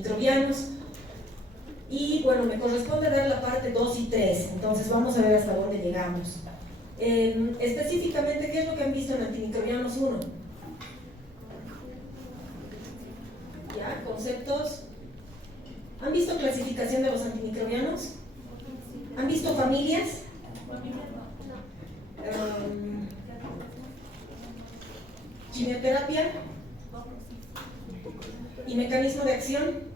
antimicrobianos. Y bueno, me corresponde dar la parte 2 y 3, entonces vamos a ver hasta dónde llegamos. Específicamente, ¿qué es lo que han visto en Antimicrobianos 1? ¿Ya? ¿Conceptos? ¿Han visto clasificación de los antimicrobianos? ¿Han visto familias? ¿Quimioterapia? ¿Y mecanismo de acción?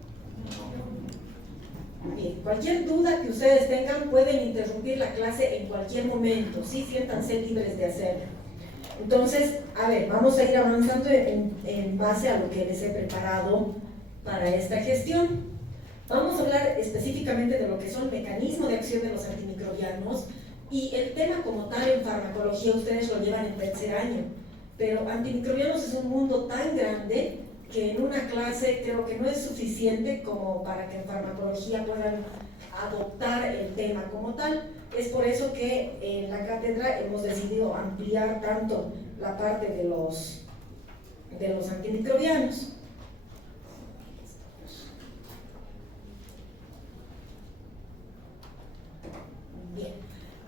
Bien, cualquier duda que ustedes tengan pueden interrumpir la clase en cualquier momento, ¿sí? Siéntanse libres de hacerlo. Entonces, a ver, vamos a ir avanzando en base a lo que les he preparado para esta gestión. Vamos a hablar específicamente de lo que son mecanismos de acción de los antimicrobianos y el tema como tal en farmacología ustedes lo llevan en tercer año, pero antimicrobianos es un mundo tan grande que en una clase creo que no es suficiente como para que en farmacología puedan adoptar el tema como tal. Es por eso que en la cátedra hemos decidido ampliar tanto la parte de los antimicrobianos. Bien,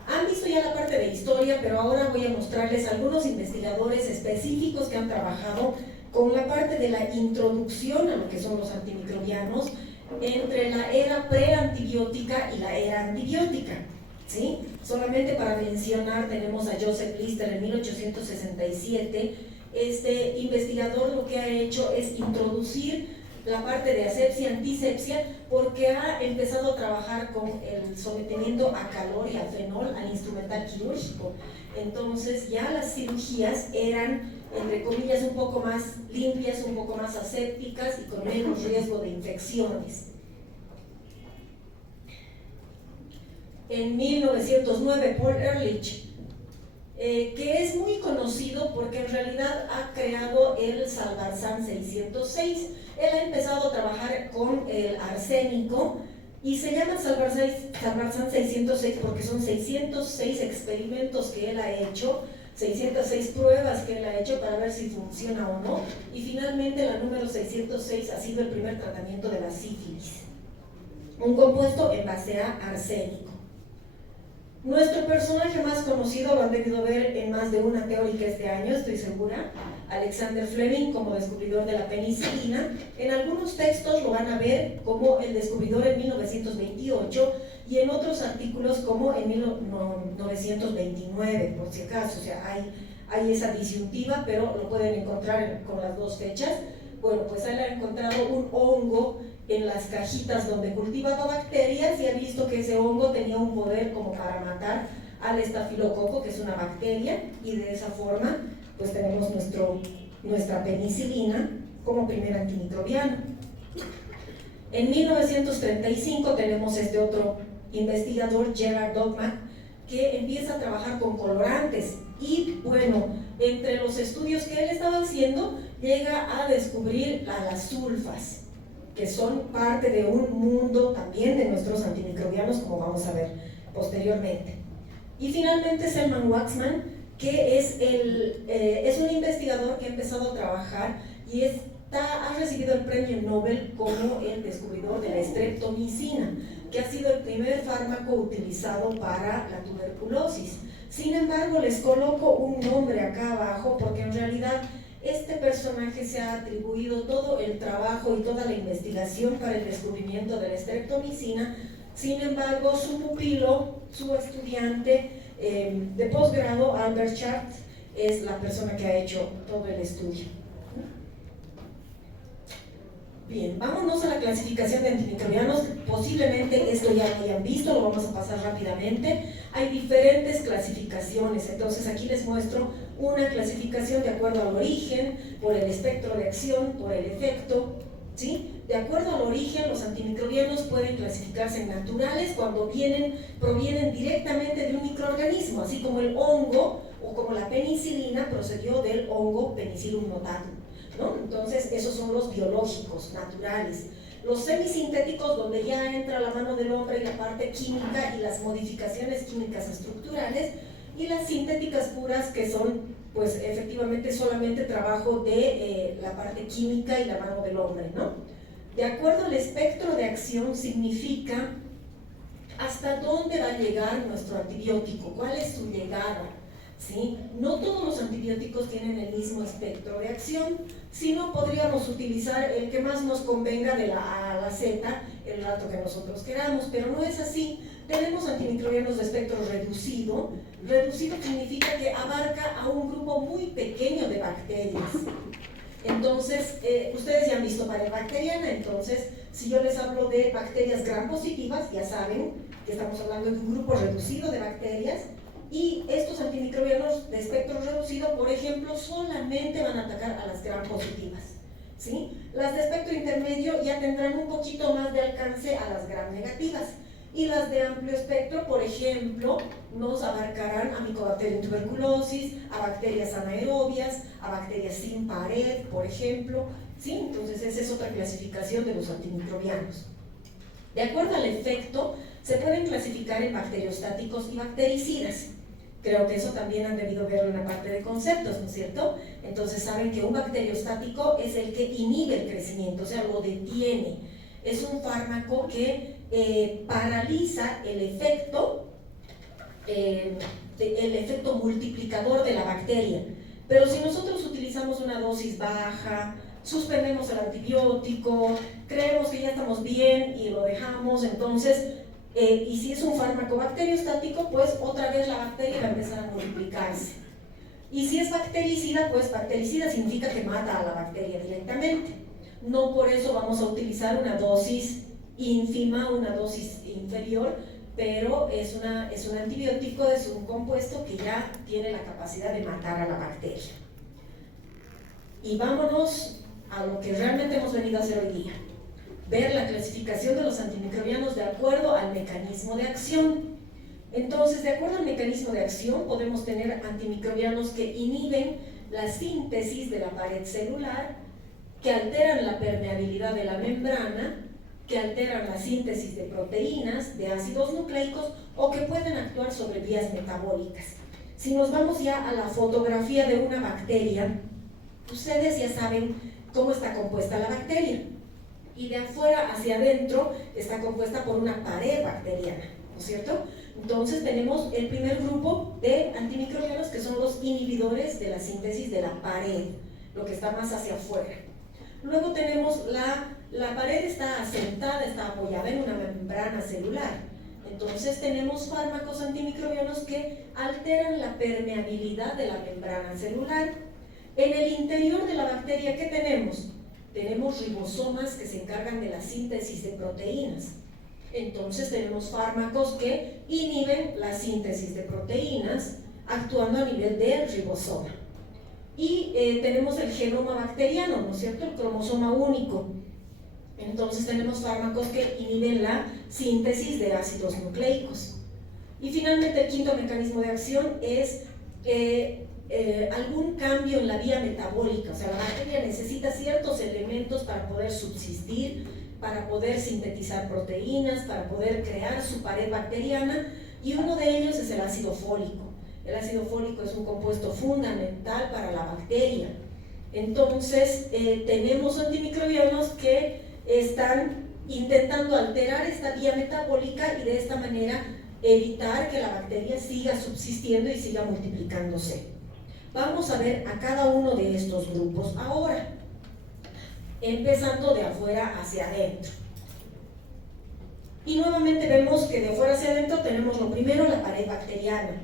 han visto ya la parte de historia, pero ahora voy a mostrarles algunos investigadores específicos que han trabajado con la parte de la introducción a lo que son los antimicrobianos entre la era preantibiótica y la era antibiótica, ¿sí? Solamente para mencionar, tenemos a Joseph Lister en 1867. Este investigador lo que ha hecho es introducir la parte de asepsia, antisepsia, porque ha empezado a trabajar con el sometimiento a calor y a fenol al instrumental quirúrgico. Entonces ya las cirugías eran, entre comillas, un poco más limpias, un poco más asépticas y con menos riesgo de infecciones. En 1909, Paul Ehrlich, que es muy conocido porque en realidad ha creado el Salvarsan 606. Él ha empezado a trabajar con el arsénico y se llama Salvarsan 606 porque son 606 experimentos que él ha hecho, 606 pruebas que él ha hecho para ver si funciona o no, y finalmente la número 606 ha sido el primer tratamiento de la sífilis, un compuesto en base a arsénico. Nuestro personaje más conocido lo han debido ver en más de una teórica este año, estoy segura, Alexander Fleming como descubridor de la penicilina. En algunos textos lo van a ver como el descubridor en 1928 y en otros artículos como en 1929, por si acaso, o sea, hay esa disyuntiva, pero lo pueden encontrar con las dos fechas. Bueno, pues él ha encontrado un hongo en las cajitas donde cultivaba bacterias y ha visto que ese hongo tenía un poder como para matar al estafilococo, que es una bacteria, y de esa forma pues tenemos nuestra penicilina como primer antimicrobiano. En 1935 tenemos este otro investigador, Gerard Dogma, que empieza a trabajar con colorantes y bueno, entre los estudios que él estaba haciendo llega a descubrir las sulfas, que son parte de un mundo también de nuestros antimicrobianos, como vamos a ver posteriormente. Y finalmente Selman Waksman, que es un investigador que ha empezado a trabajar y ha recibido el premio Nobel como el descubridor de la streptomicina, que ha sido el primer fármaco utilizado para la tuberculosis. Sin embargo, les coloco un nombre acá abajo porque en realidad este personaje se ha atribuido todo el trabajo y toda la investigación para el descubrimiento de la streptomicina. Sin embargo, su pupilo, su estudiante de posgrado, Albert Schardt, es la persona que ha hecho todo el estudio. Bien, vámonos a la clasificación de antimicrobianos. Posiblemente esto ya lo hayan visto, lo vamos a pasar rápidamente. Hay diferentes clasificaciones, entonces aquí les muestro una clasificación de acuerdo al origen, por el espectro de acción, por el efecto, ¿sí? De acuerdo al origen, los antimicrobianos pueden clasificarse en naturales cuando provienen directamente de un microorganismo, así como el hongo o como la penicilina procedió del hongo Penicillium notatum, ¿no? Entonces esos son los biológicos, naturales. Los semisintéticos, donde ya entra la mano del hombre y la parte química y las modificaciones químicas estructurales, y las sintéticas puras, que son pues efectivamente solamente trabajo de la parte química y la mano del hombre, ¿no? De acuerdo al espectro de acción significa hasta dónde va a llegar nuestro antibiótico, cuál es su llegada, ¿sí? No todos los antibióticos tienen el mismo espectro de acción, sino podríamos utilizar el que más nos convenga de la A a la Z el rato que nosotros queramos, pero no es así. Tenemos antimicrobianos de espectro reducido. Reducido significa que abarca a un grupo muy pequeño de bacterias. Entonces, ustedes ya han visto pared bacteriana, entonces, si yo les hablo de bacterias gram positivas, ya saben que estamos hablando de un grupo reducido de bacterias, y estos antimicrobianos de espectro reducido, por ejemplo, solamente van a atacar a las gram positivas, ¿sí? Las de espectro intermedio ya tendrán un poquito más de alcance a las gram negativas, y las de amplio espectro, por ejemplo, nos abarcarán a Mycobacterium tuberculosis, a bacterias anaerobias, a bacterias sin pared, por ejemplo, ¿sí? Entonces esa es otra clasificación de los antimicrobianos. De acuerdo al efecto, se pueden clasificar en bacteriostáticos y bactericidas. Creo que eso también han debido verlo en la parte de conceptos, ¿no es cierto? Entonces saben que un bacteriostático es el que inhibe el crecimiento, o sea, lo detiene. Es un fármaco que paraliza el efecto multiplicador de la bacteria. Pero si nosotros utilizamos una dosis baja, suspendemos el antibiótico, creemos que ya estamos bien y lo dejamos, entonces, y si es un fármaco bacteriostático, pues otra vez la bacteria va a empezar a multiplicarse. Y si es bactericida, pues bactericida significa que mata a la bacteria directamente. No por eso vamos a utilizar una dosis ínfima, una dosis inferior, pero es un antibiótico, es un compuesto que ya tiene la capacidad de matar a la bacteria. Y vámonos a lo que realmente hemos venido a hacer hoy día, ver la clasificación de los antimicrobianos de acuerdo al mecanismo de acción. Entonces, de acuerdo al mecanismo de acción, podemos tener antimicrobianos que inhiben la síntesis de la pared celular, que alteran la permeabilidad de la membrana, que alteran la síntesis de proteínas, de ácidos nucleicos, o que pueden actuar sobre vías metabólicas. Si nos vamos ya a la fotografía de una bacteria, ustedes ya saben cómo está compuesta la bacteria. Y de afuera hacia adentro está compuesta por una pared bacteriana, ¿no es cierto? Entonces tenemos el primer grupo de antimicrobianos, que son los inhibidores de la síntesis de la pared, lo que está más hacia afuera. Luego tenemos la pared está asentada, está apoyada en una membrana celular. Entonces tenemos fármacos antimicrobianos que alteran la permeabilidad de la membrana celular. En el interior de la bacteria, ¿qué tenemos? Tenemos ribosomas que se encargan de la síntesis de proteínas. Entonces tenemos fármacos que inhiben la síntesis de proteínas actuando a nivel del ribosoma. Y tenemos el genoma bacteriano, ¿no es cierto? El cromosoma único. Entonces tenemos fármacos que inhiben la síntesis de ácidos nucleicos. Y finalmente el quinto mecanismo de acción es algún cambio en la vía metabólica. O sea, la bacteria necesita ciertos elementos para poder subsistir, para poder sintetizar proteínas, para poder crear su pared bacteriana, y uno de ellos es el ácido fólico. El ácido fólico es un compuesto fundamental para la bacteria. Entonces, tenemos antimicrobianos que están intentando alterar esta vía metabólica y de esta manera evitar que la bacteria siga subsistiendo y siga multiplicándose. Vamos a ver a cada uno de estos grupos ahora, empezando de afuera hacia adentro. Y nuevamente vemos que de afuera hacia adentro tenemos lo primero, la pared bacteriana.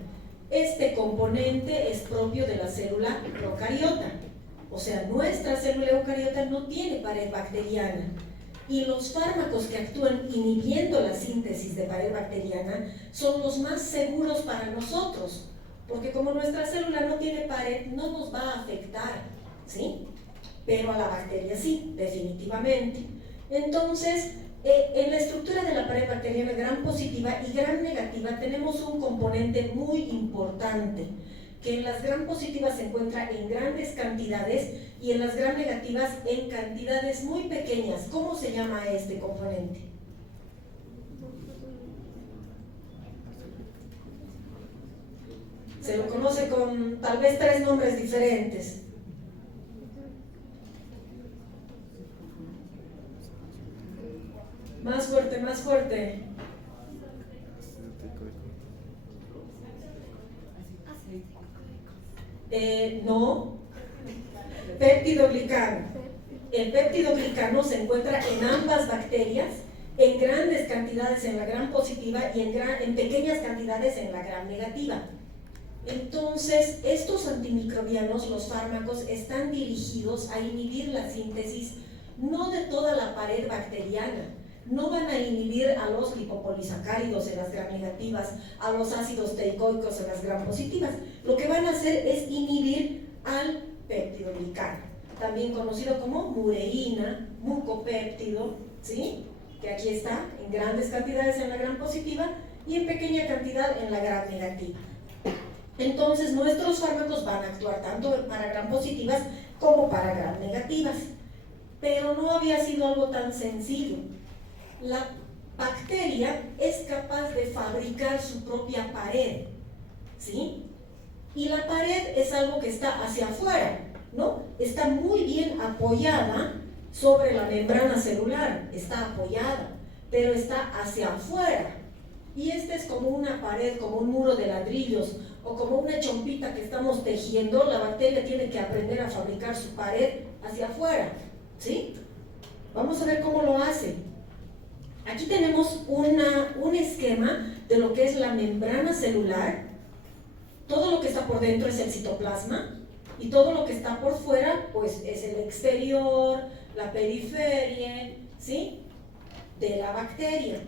Este componente es propio de la célula procariota, o sea, nuestra célula eucariota no tiene pared bacteriana, y los fármacos que actúan inhibiendo la síntesis de pared bacteriana son los más seguros para nosotros, porque como nuestra célula no tiene pared, no nos va a afectar, ¿sí? Pero a la bacteria sí, definitivamente. Entonces, en la estructura de la pared bacteriana gram positiva y gram negativa tenemos un componente muy importante, que en las gram positivas se encuentra en grandes cantidades y en las gram negativas en cantidades muy pequeñas. ¿Cómo se llama este componente? Se lo conoce con tal vez 3 nombres diferentes. Más fuerte, más fuerte. No. Péptidoglicano. El péptidoglicano se encuentra en ambas bacterias, en grandes cantidades en la gram positiva y en pequeñas cantidades en la gram negativa. Entonces, estos antimicrobianos, los fármacos, están dirigidos a inhibir la síntesis no de toda la pared bacteriana. No van a inhibir a los lipopolisacáridos en las gram negativas, a los ácidos teicoicos en las gram positivas. Lo que van a hacer es inhibir al péptidoglicano, también conocido como mureína, mucopéptido, ¿sí? Que aquí está en grandes cantidades en la gram positiva y en pequeña cantidad en la gram negativa. Entonces, nuestros fármacos van a actuar tanto para gram positivas como para gram negativas. Pero no había sido algo tan sencillo. La bacteria es capaz de fabricar su propia pared, ¿sí? Y la pared es algo que está hacia afuera, ¿no? Está muy bien apoyada sobre la membrana celular, está apoyada, pero está hacia afuera. Y esta es como una pared, como un muro de ladrillos, o como una chompita que estamos tejiendo. La bacteria tiene que aprender a fabricar su pared hacia afuera, ¿sí? Vamos a ver cómo lo hace. Aquí tenemos un esquema de lo que es la membrana celular. Todo lo que está por dentro es el citoplasma y todo lo que está por fuera pues es el exterior, la periferia, ¿sí? De la bacteria.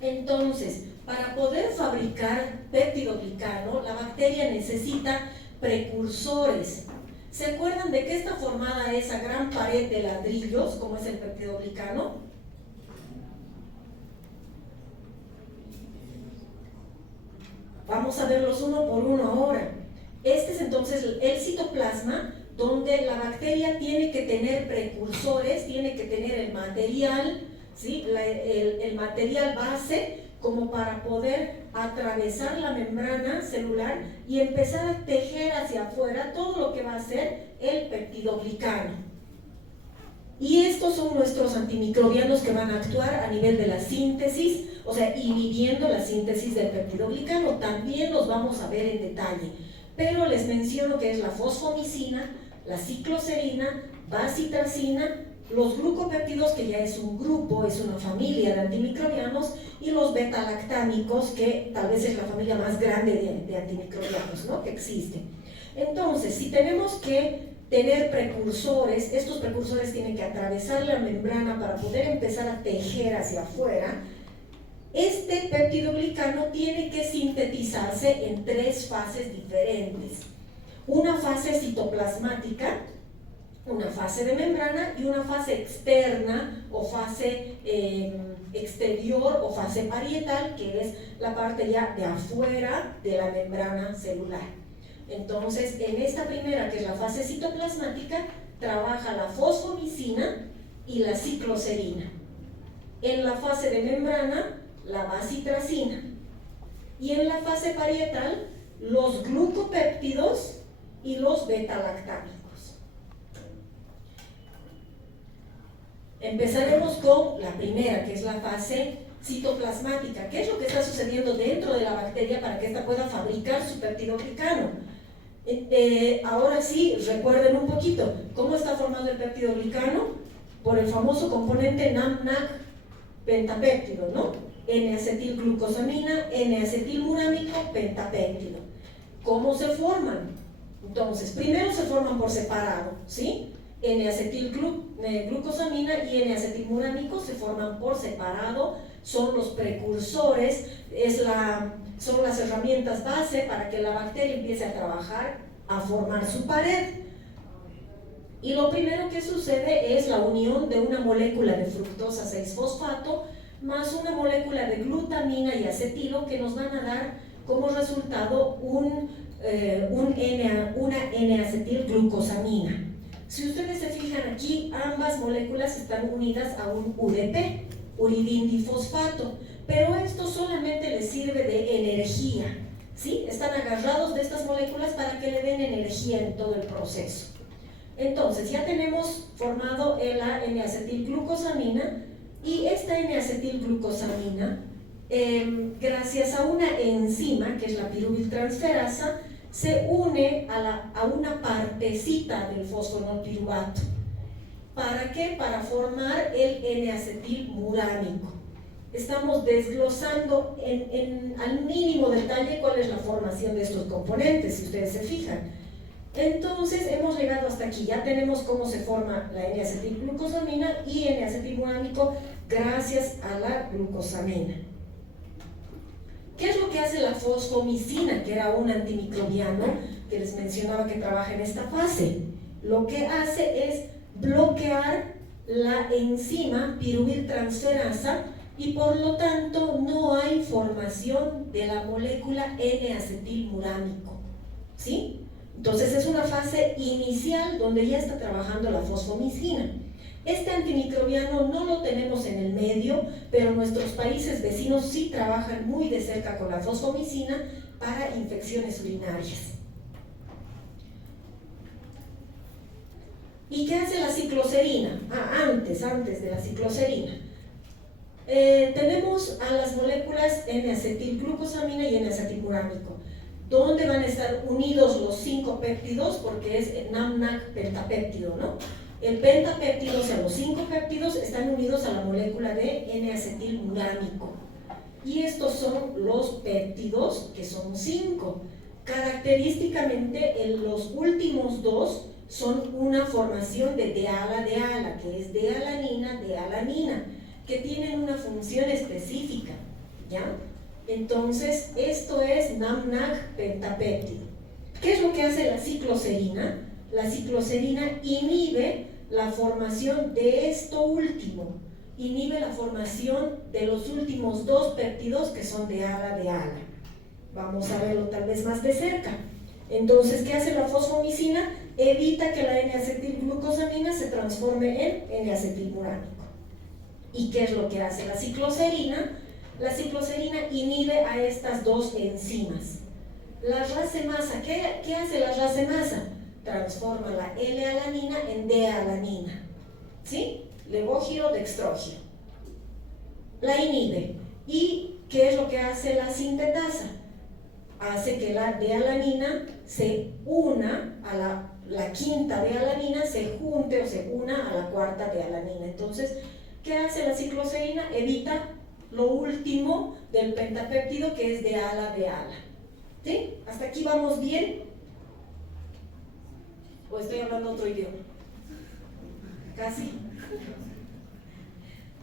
Entonces, para poder fabricar péptidoglicano, la bacteria necesita precursores. ¿Se acuerdan de qué está formada esa gran pared de ladrillos, como es el peptidoglicano? Vamos a verlos uno por uno ahora. Este es entonces el citoplasma, donde la bacteria tiene que tener precursores, tiene que tener el material, ¿sí? el material base, como para poder atravesar la membrana celular y empezar a tejer hacia afuera todo lo que va a ser el peptidoglicano. Y estos son nuestros antimicrobianos que van a actuar a nivel de la síntesis, o sea, inhibiendo la síntesis del peptidoglicano. También los vamos a ver en detalle, pero les menciono que es la fosfomicina, la cicloserina, bacitracina, los glucopéptidos, que ya es un grupo, es una familia de antimicrobianos, y los beta-lactámicos, que tal vez es la familia más grande de antimicrobianos, ¿no?, que existe. Entonces, si tenemos que tener precursores, estos precursores tienen que atravesar la membrana para poder empezar a tejer hacia afuera. Este peptidoglicano tiene que sintetizarse en 3 fases diferentes. Una fase citoplasmática, una fase de membrana y una fase externa o fase exterior o fase parietal, que es la parte ya de afuera de la membrana celular. Entonces, en esta primera, que es la fase citoplasmática, trabaja la fosfomicina y la cicloserina. En la fase de membrana, la bacitracina. Y en la fase parietal, los glucopéptidos y los beta-lactámicos. Empezaremos con la primera, que es la fase citoplasmática. ¿Qué es lo que está sucediendo dentro de la bacteria para que ésta pueda fabricar su peptidoglicano? Ahora sí, recuerden un poquito cómo está formado el peptidoglicano por el famoso componente NAMNAC pentapéptido, ¿no? N-acetilglucosamina, N-acetilmurámico, pentapéptido. ¿Cómo se forman? Entonces, primero se forman por separado, ¿sí? N-acetilglucosamina y N-acetilmurámico se forman por separado, son los precursores, son las herramientas base para que la bacteria empiece a trabajar, a formar su pared. Y lo primero que sucede es la unión de una molécula de fructosa 6-fosfato más una molécula de glutamina y acetilo, que nos van a dar como resultado una N-acetilglucosamina. Si ustedes se fijan aquí, ambas moléculas están unidas a un UDP, uridindifosfato, pero esto solamente les sirve de energía, ¿sí? Están agarrados de estas moléculas para que le den energía en todo el proceso. Entonces, ya tenemos formado la N-acetilglucosamina, Y esta N-acetilglucosamina, gracias a una enzima, que es la piruviltransferasa, se une a una partecita del fosfonolpiruvato. ¿Para qué? Para formar el N-acetilmurámico. Estamos desglosando al mínimo detalle cuál es la formación de estos componentes, si ustedes se fijan. Entonces hemos llegado hasta aquí, ya tenemos cómo se forma la N-acetilglucosamina y N-acetilmurámico gracias a la glucosamina. ¿Qué es lo que hace la fosfomicina, que era un antimicrobiano que les mencionaba que trabaja en esta fase? Lo que hace es bloquear la enzima piruviltransferasa y por lo tanto no hay formación de la molécula N-acetilmurámico, ¿sí? Entonces es una fase inicial donde ya está trabajando la fosfomicina. Este antimicrobiano no lo tenemos en el medio, pero nuestros países vecinos sí trabajan muy de cerca con la fosfomicina para infecciones urinarias. ¿Y qué hace la cicloserina? Antes de la cicloserina. Tenemos a las moléculas N-acetilglucosamina y N-acetilmurámico. ¿Dónde van a estar unidos los 5 péptidos? Porque es NAMNAC pentapéptido, ¿no? El pentapéptido, o sea, los 5 péptidos están unidos a la molécula de N-acetilmurámico. Y estos son los péptidos, que son 5. Característicamente, los últimos 2 son una formación de deala-deala, que es dealanina, que tienen una función específica, ¿ya? Entonces, esto es NAMNAC pentapéptido. ¿Qué es lo que hace la cicloserina? La cicloserina inhibe la formación de esto último, inhibe la formación de los últimos 2 péptidos que son deala-deala. Vamos a verlo tal vez más de cerca. Entonces, ¿qué hace la fosfomicina? Evita que la N-acetilglucosamina se transforme en N-acetilmurámico. ¿Y qué es lo que hace la cicloserina? La cicloserina inhibe a estas 2 enzimas. La racemasa, ¿qué hace la racemasa? Transforma la L-alanina en D-alanina, ¿sí? Levógiro, dextrógiro. La inhibe. ¿Y qué es lo que hace la sintetasa? Hace que la D-alanina se una a la quinta D-alanina, se junte o se una a la cuarta D-alanina. Entonces, ¿qué hace la cicloserina? Evita lo último del pentapéptido, que es deala-deala. ¿Sí? ¿Hasta aquí vamos bien? ¿O estoy hablando otro idioma? Casi.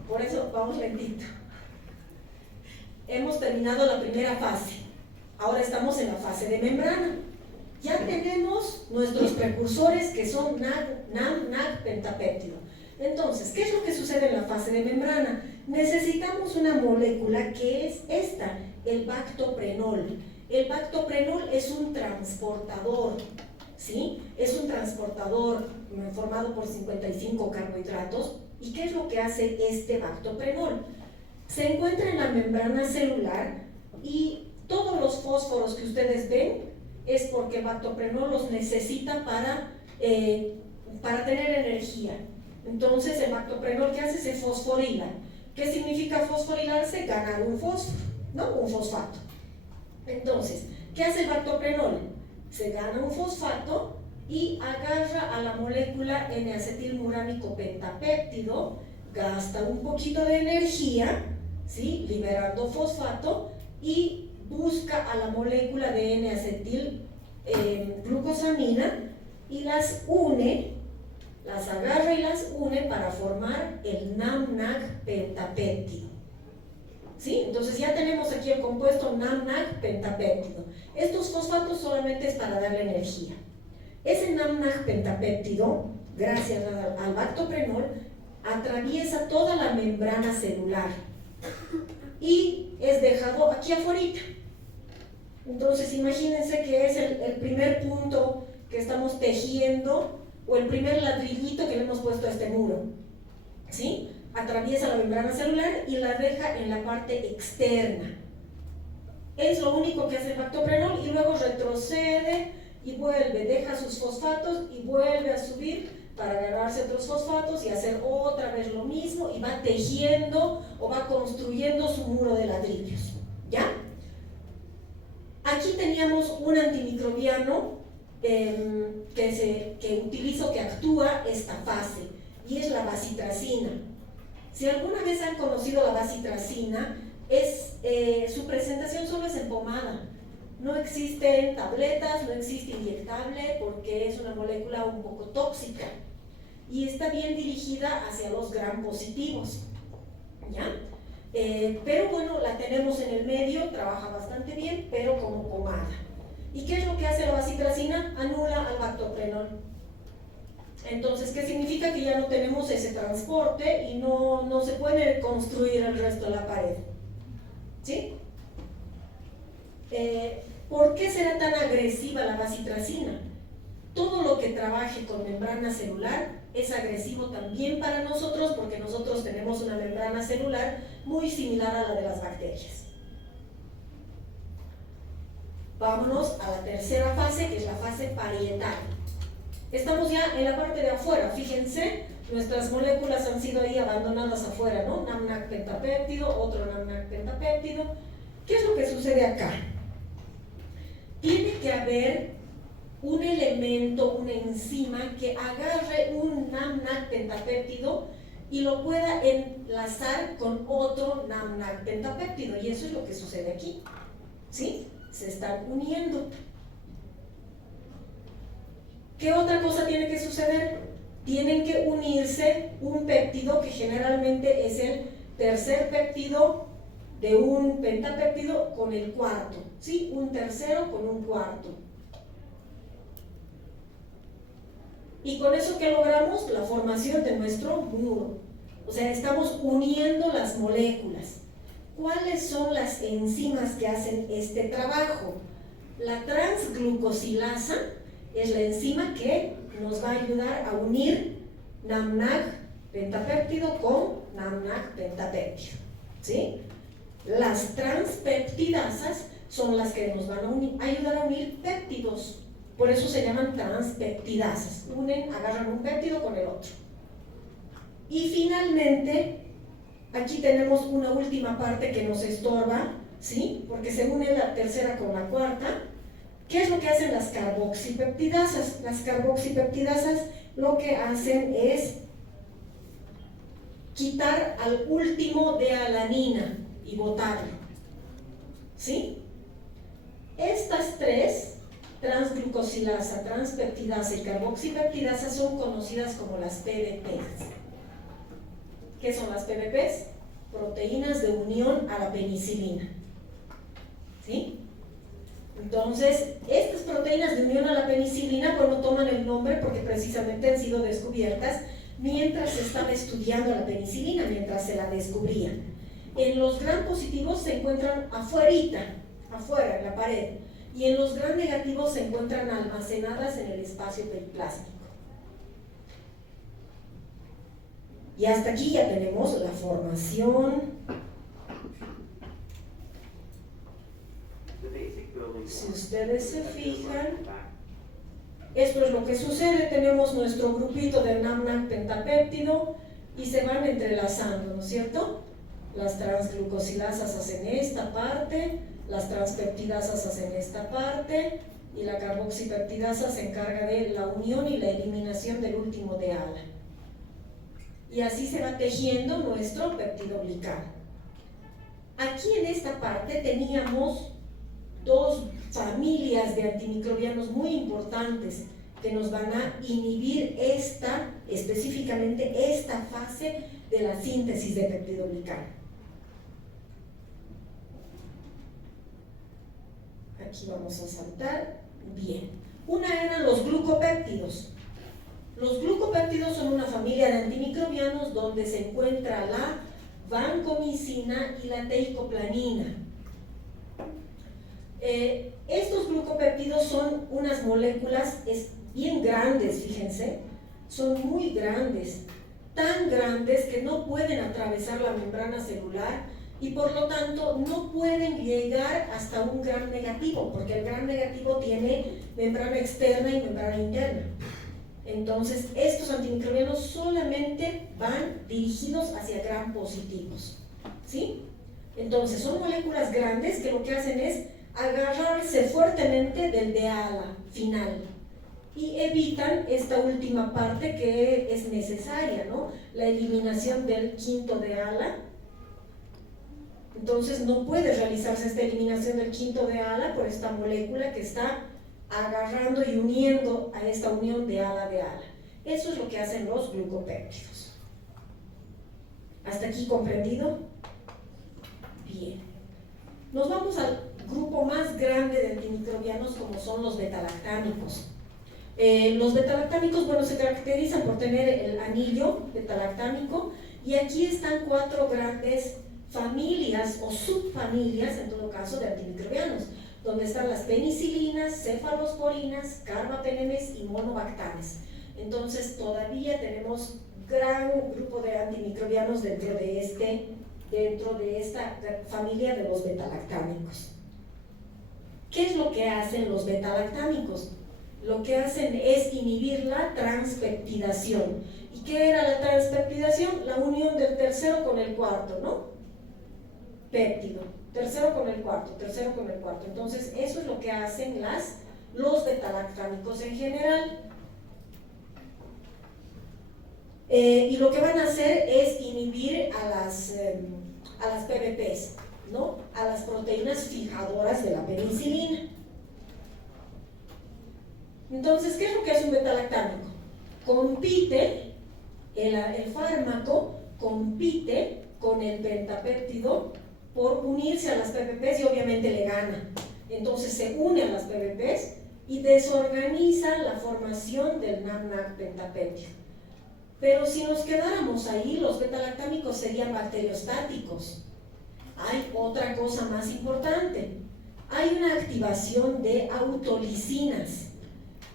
Por eso vamos lentito. Hemos terminado la primera fase. Ahora estamos en la fase de membrana. Ya tenemos nuestros precursores, que son NAM-NAC pentapéptido. Entonces, ¿qué es lo que sucede en la fase de membrana? Necesitamos una molécula que es esta, el bactoprenol. El bactoprenol es un transportador, ¿sí? Es un transportador formado por 55 carbohidratos. ¿Y qué es lo que hace este bactoprenol? Se encuentra en la membrana celular y todos los fósforos que ustedes ven es porque el bactoprenol los necesita para tener energía. Entonces el bactoprenol, ¿qué hace? Se fosforila. ¿Qué significa fosforilarse? Ganar un fósforo, ¿no? Un fosfato. Entonces, ¿qué hace el bactoprenol? Se gana un fosfato y agarra a la molécula N-acetilmurámico pentapéptido, gasta un poquito de energía, ¿sí? Liberando fosfato, y busca a la molécula de N-acetilglucosamina y las une, las agarra y las une para formar el NAMNAC pentapéptido. ¿Sí? Entonces ya tenemos aquí el compuesto NAMNAC pentapéptido. Estos fosfatos solamente es para darle energía. Ese NAMNAC pentapéptido, gracias al bactoprenol, atraviesa toda la membrana celular y es dejado aquí afuera. Entonces imagínense que es el primer punto que estamos tejiendo, o el primer ladrillito que le hemos puesto a este muro, ¿sí? Atraviesa la membrana celular y la deja en la parte externa. Es lo único que hace el bactoprenol, y luego retrocede y vuelve, deja sus fosfatos y vuelve a subir para agarrarse otros fosfatos y hacer otra vez lo mismo, y va tejiendo o va construyendo su muro de ladrillos, ¿ya? Aquí teníamos un antimicrobiano que utilizo, que actúa esta fase, y es la bacitracina. Si alguna vez han conocido la bacitracina, su presentación solo es en pomada. No existe en tabletas, no existe inyectable, porque es una molécula un poco tóxica y está bien dirigida hacia los gram positivos, ¿ya? Pero bueno, la tenemos en el medio, trabaja bastante bien, pero como pomada. ¿Y qué es lo que hace la bacitracina? Anula al bactoprenol. Entonces, ¿qué significa? Que ya no tenemos ese transporte y no se puede construir el resto de la pared, ¿sí? ¿Por qué será tan agresiva la bacitracina? Todo lo que trabaje con membrana celular es agresivo también para nosotros, porque nosotros tenemos una membrana celular muy similar a la de las bacterias. Vámonos a la tercera fase, que es la fase parietal. Estamos ya en la parte de afuera, fíjense, nuestras moléculas han sido ahí abandonadas afuera, ¿no? NAMNAC pentapéptido, otro NAMNAC pentapéptido. ¿Qué es lo que sucede acá? Tiene que haber un elemento, una enzima que agarre un NAMNAC pentapéptido y lo pueda enlazar con otro NAMNAC pentapéptido, y eso es lo que sucede aquí, ¿sí? Se están uniendo. ¿Qué otra cosa tiene que suceder? Tienen que unirse un péptido, que generalmente es el tercer péptido de un pentapéptido, con el cuarto, ¿sí? Un tercero con un cuarto. Y con eso, ¿qué logramos? La formación de nuestro muro. O sea, estamos uniendo las moléculas. ¿Cuáles son las enzimas que hacen este trabajo? La transglucosilasa es la enzima que nos va a ayudar a unir NAMNAC pentapéptido con NAMNAC pentapéptido, ¿sí? Las transpeptidasas son las que nos van a ayudar a unir péptidos. Por eso se llaman transpeptidasas. Agarran un péptido con el otro. Y finalmente, aquí tenemos una última parte que nos estorba, ¿sí? Porque se une la tercera con la cuarta. ¿Qué es lo que hacen las carboxipeptidasas? Las carboxipeptidasas lo que hacen es quitar al último de alanina y botarlo, ¿sí? Estas tres, transglucosilasa, transpeptidasa y carboxipeptidasa, son conocidas como las PBPs. ¿Qué son las PBPs? Proteínas de unión a la penicilina, ¿sí? Entonces, estas proteínas de unión a la penicilina, bueno, toman el nombre porque precisamente han sido descubiertas mientras se estaba estudiando la penicilina, mientras se la descubría. En los gram positivos se encuentran afuera, en la pared, y en los gram negativos se encuentran almacenadas en el espacio periplástico. Y hasta aquí ya tenemos la formación. Si ustedes se fijan, esto es lo que sucede. Tenemos nuestro grupito de NAMNAC pentapéptido y se van entrelazando, ¿no es cierto? Las transglucosilasas hacen esta parte, las transpeptidasas hacen esta parte, y la carboxipeptidasa se encarga de la unión y la eliminación del último de ala. Y así se va tejiendo nuestro peptidoglicano. Aquí en esta parte teníamos dos familias de antimicrobianos muy importantes que nos van a inhibir específicamente esta fase de la síntesis de peptidoglicano. Aquí vamos a saltar. Bien. Una eran los glucopéptidos. Los glucopéptidos son una familia de antimicrobianos donde se encuentra la vancomicina y la teicoplanina. Estos glucopéptidos son unas moléculas bien grandes, fíjense, son muy grandes, tan grandes que no pueden atravesar la membrana celular y por lo tanto no pueden llegar hasta un gram negativo, porque el gram negativo tiene membrana externa y membrana interna. Entonces, estos antimicrobianos solamente van dirigidos hacia gram positivos, ¿sí? Entonces, son moléculas grandes que lo que hacen es agarrarse fuertemente del de ala final y evitan esta última parte que es necesaria, ¿no? La eliminación del quinto de ala. Entonces, no puede realizarse esta eliminación del quinto de ala por esta molécula que está agarrando y uniendo a esta unión de ala de ala. Eso es lo que hacen los glucopéptidos. ¿Hasta aquí comprendido? Bien. Nos vamos al grupo más grande de antimicrobianos, como son los betalactámicos. Los betalactámicos, bueno, se caracterizan por tener el anillo betalactámico, y aquí están 4 grandes familias o subfamilias, en todo caso, de antimicrobianos, donde están las penicilinas, cefalosporinas, carbapenemes y monobactanes. Entonces, todavía tenemos gran grupo de antimicrobianos dentro de esta familia de los betalactámicos. ¿Qué es lo que hacen los betalactámicos? Lo que hacen es inhibir la transpeptidación. ¿Y qué era la transpeptidación? La unión del tercero con el cuarto, ¿no? Péptido. Tercero con el cuarto, tercero con el cuarto. Entonces, eso es lo que hacen los betalactámicos en general. Y lo que van a hacer es inhibir a las PBPs, ¿no? A las proteínas fijadoras de la penicilina. Entonces, ¿qué es lo que hace un betalactámico? Compite, el fármaco compite con el pentapéptido por unirse a las PBPs y obviamente le gana. Entonces se une a las PBPs y desorganiza la formación del NAC pentapéptido. Pero si nos quedáramos ahí, los betalactámicos serían bacteriostáticos. Hay otra cosa más importante. Hay una activación de autolisinas.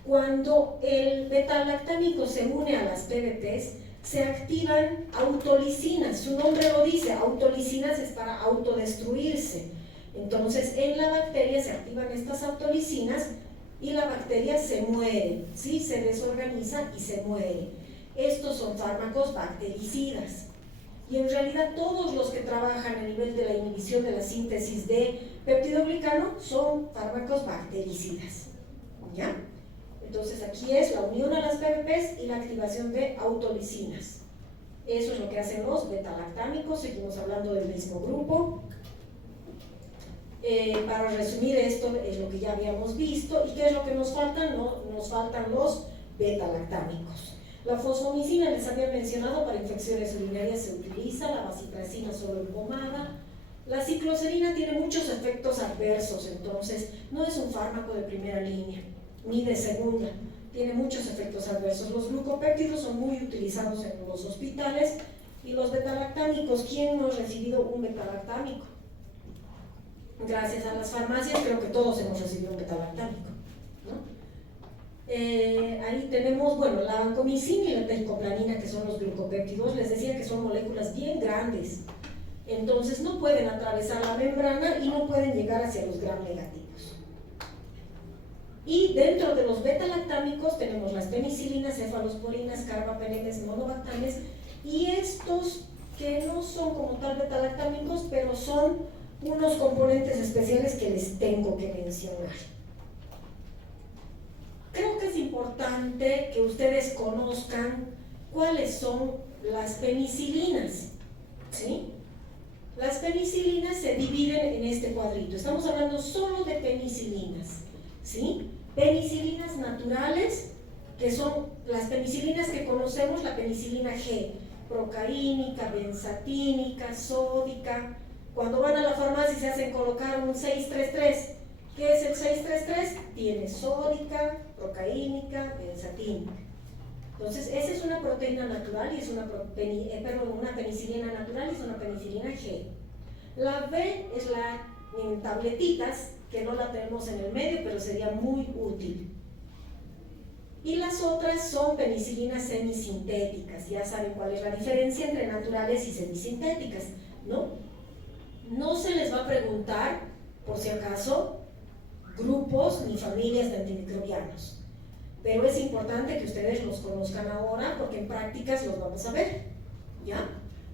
Cuando el betalactámico se une a las PBPs, se activan autolisinas. Su nombre lo dice, autolisinas es para autodestruirse. Entonces, en la bacteria se activan estas autolisinas y la bacteria se muere, ¿sí? Se desorganiza y se muere. Estos son fármacos bactericidas. Y en realidad todos los que trabajan a nivel de la inhibición de la síntesis de peptidoglicano son fármacos bactericidas, ¿ya? Entonces aquí es la unión a las PBPs y la activación de autolisinas. Eso es lo que hacen los betalactámicos. Seguimos hablando del mismo grupo. Para resumir, esto es lo que ya habíamos visto. ¿Y qué es lo que nos faltan? No, nos faltan los betalactámicos. La fosfomicina, les había mencionado, para infecciones urinarias se utiliza, la vacipracina solo en pomada. La cicloserina tiene muchos efectos adversos, entonces no es un fármaco de primera línea ni de segunda, tiene muchos efectos adversos. Los glucopéptidos son muy utilizados en los hospitales. Y los betalactámicos, ¿quién no ha recibido un betalactámico? Gracias a las farmacias creo que todos hemos recibido un betalactámico, ¿no? Ahí tenemos, bueno, la vancomicina y la teicoplanin, que son los glucopéptidos. Les decía que son moléculas bien grandes, entonces no pueden atravesar la membrana y no pueden llegar hacia los gram negativos. Y dentro de los betalactámicos tenemos las penicilinas, cefalosporinas, carbapenemes, monobactanes, y estos que no son como tal betalactámicos, pero son unos componentes especiales que les tengo que mencionar. Creo que es importante que ustedes conozcan cuáles son las penicilinas, ¿sí? Las penicilinas se dividen en este cuadrito. Estamos hablando solo de penicilinas, ¿sí? Penicilinas naturales, que son las penicilinas que conocemos, la penicilina G, procaínica, benzatínica, sódica. Cuando van a la farmacia se hacen colocar un 633. ¿Qué es el 633? Tiene sódica, procaínica, benzatínica. Entonces, esa es una proteína natural y es una penicilina natural y es una penicilina G. La B es la en tabletitas, que no la tenemos en el medio, pero sería muy útil. Y las otras son penicilinas semisintéticas. Ya saben cuál es la diferencia entre naturales y semisintéticas, ¿no? No se les va a preguntar, por si acaso, grupos ni familias de antimicrobianos. pero es importante que ustedes los conozcan ahora porque en prácticas los vamos a ver, ¿ya?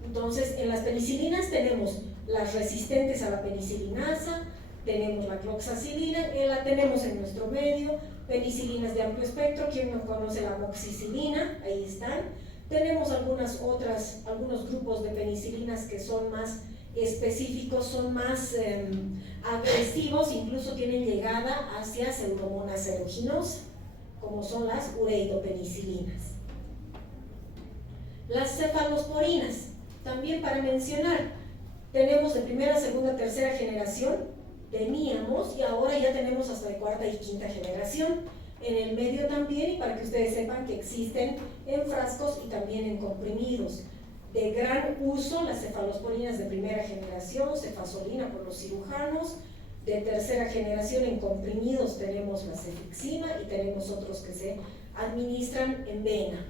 Entonces, en las penicilinas tenemos las resistentes a la penicilinasa, tenemos la cloxacilina, la tenemos en nuestro medio, penicilinas de amplio espectro, quien no conoce la amoxicilina, ahí están. Tenemos algunos grupos de penicilinas que son más específicos, son más agresivos, incluso tienen llegada hacia Pseudomonas aeruginosa, como son las ureidopenicilinas. Las cefalosporinas, también para mencionar, tenemos de primera, segunda, tercera generación, teníamos y ahora ya tenemos hasta de cuarta y quinta generación. En el medio también, y para que ustedes sepan que existen en frascos y también en comprimidos. De gran uso, las cefalosporinas de primera generación, cefazolina por los cirujanos. De tercera generación en comprimidos tenemos la cefixima y tenemos otros que se administran en vena.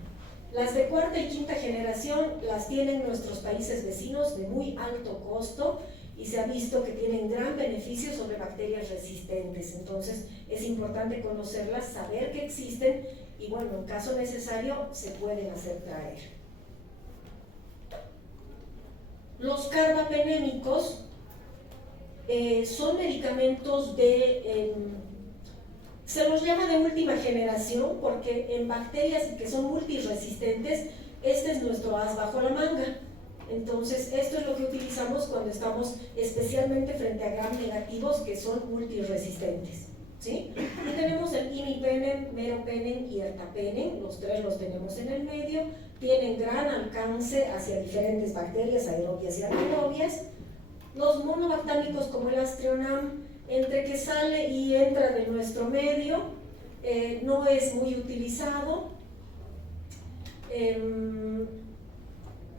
Las de cuarta y quinta generación las tienen nuestros países vecinos de muy alto costo y se ha visto que tienen gran beneficio sobre bacterias resistentes. Entonces es importante conocerlas, saber que existen y bueno, en caso necesario se pueden hacer traer. Los carbapenémicos son medicamentos se los llama de última generación porque en bacterias que son multiresistentes, este es nuestro as bajo la manga. Entonces, esto es lo que utilizamos cuando estamos especialmente frente a gram negativos que son multiresistentes, ¿sí? Y tenemos el imipenem, meropenem y ertapenem, los tres los tenemos en el medio, tienen gran alcance hacia diferentes bacterias aerobias y anaerobias. Los monobactámicos como el Aztreonam, entre que sale y entra de nuestro medio, no es muy utilizado.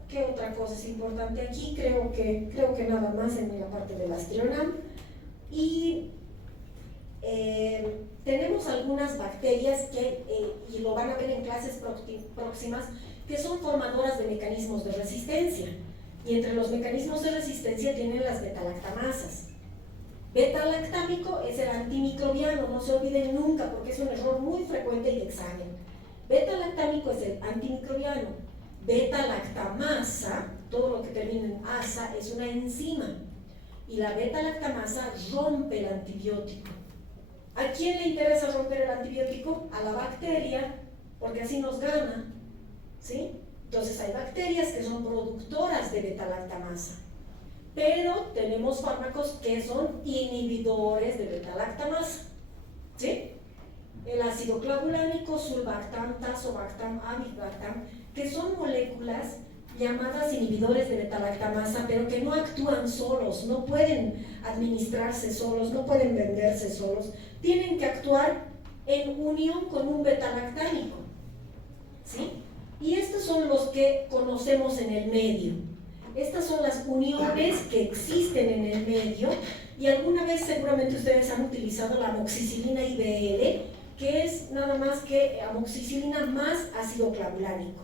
¿Qué otra cosa es importante aquí? Creo que nada más en la parte del Aztreonam. Y tenemos algunas bacterias que, y lo van a ver en clases próximas, que son formadoras de mecanismos de resistencia. Y entre los mecanismos de resistencia tienen las betalactamasas. Betalactámico es el antimicrobiano, no se olviden nunca porque es un error muy frecuente en examen. Betalactámico es el antimicrobiano. Beta-lactamasa, todo lo que termina en asa, es una enzima y la beta-lactamasa rompe el antibiótico. ¿A quién le interesa romper el antibiótico? A la bacteria, porque así nos gana, ¿sí? Entonces hay bacterias que son productoras de beta-lactamasa, pero tenemos fármacos que son inhibidores de beta-lactamasa, ¿sí? El ácido clavulánico, sulbactam, tazobactam, avibactam, que son moléculas llamadas inhibidores de beta-lactamasa, pero que no actúan solos, no pueden administrarse solos, no pueden venderse solos, tienen que actuar en unión con un beta-lactámico, ¿sí? Y estos son los que conocemos en el medio. Estas son las uniones que existen en el medio y alguna vez seguramente ustedes han utilizado la amoxicilina IBL, que es nada más que amoxicilina más ácido clavulánico.